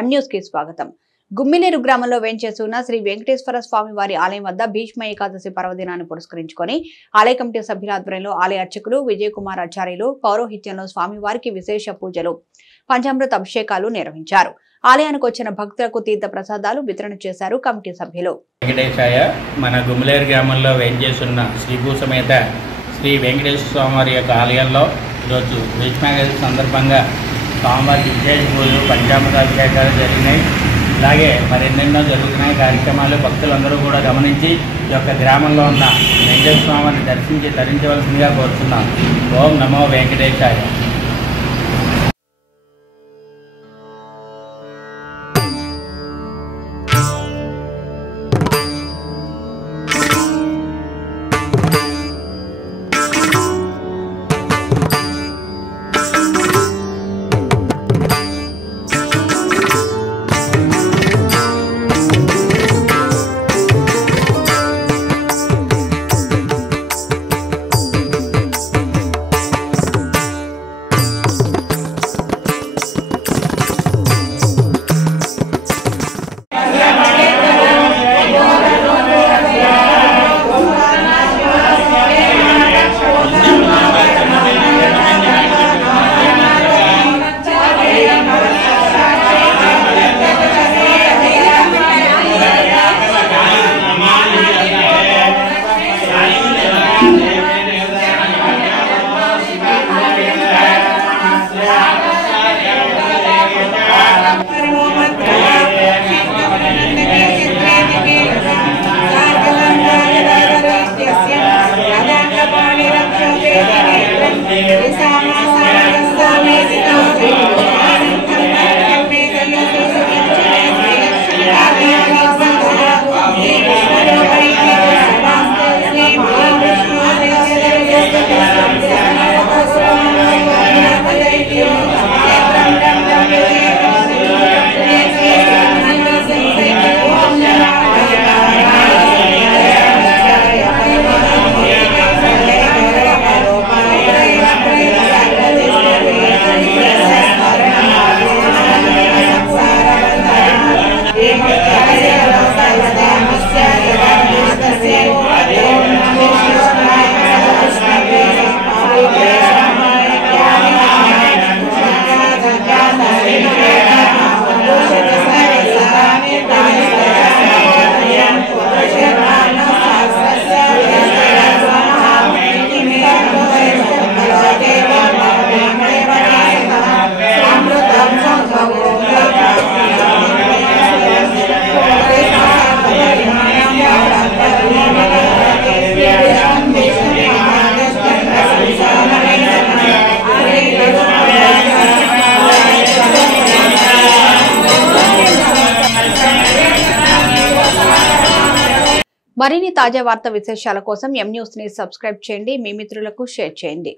M news కి స్వాగతం. గుమ్మిలేరు గ్రామంలో వేంచేసి ఉన్న శ్రీ వెంకటేశ్వర స్వామి వారి ఆలయం వద్ద భీష్మ ఏకాదశి పర్వదినాన్ని పురస్కరించుకొని ఆలయ కమిటీ సభ్యుల ఆధ్వర్యంలో ఆలయ అర్చకులు విజయ్ కుమార్ ఆచార్యులు పౌరోహిత్యంలో స్వామివారికి విశేష పూజలు, పంచామృత అభిషేకాలు నిర్వహించారు. ఆలయానికి వచ్చిన భక్తులకు తీర్థ ప్రసాదాలు వితరణ చేశారు కమిటీ సభ్యులు. వెంకటేశాయ. మన గుమ్మిలేరు గ్రామంలో వేంచేసి ఉన్న శ్రీభూ సమేత శ్రీ వెంకటేశ్వర స్వామి వారి యొక్క ఆలయంలో ఈరోజు భీష్మ ఏకాదశి సందర్భంగా స్వామివారికి విశేష పూజలు, పంచామృత అభిషేకాలు జరిగినాయి. అలాగే మరెన్నెన్నో జరుగుతున్నాయి కార్యక్రమాలు. భక్తులందరూ కూడా గమనించి ఈ యొక్క గ్రామంలో ఉన్న వెంకటేశ్వర స్వామిని దర్శించి తరించవలసిందిగా కోరుతున్నాం. ఓం నమో వెంకటేశాయ. మరిన్ని తాజా వార్తా విశేషాల కోసం ఎం న్యూస్ ని సబ్స్క్రైబ్ చేయండి, మీ మిత్రులకు షేర్ చేయండి.